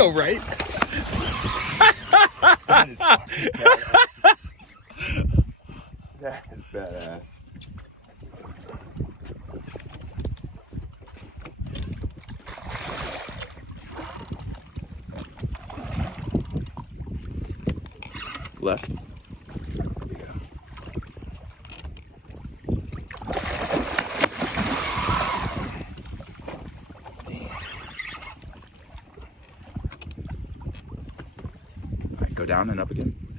go right. That is fucking badass. That is badass. Left. There you go. Damn. Alright, go down and up again.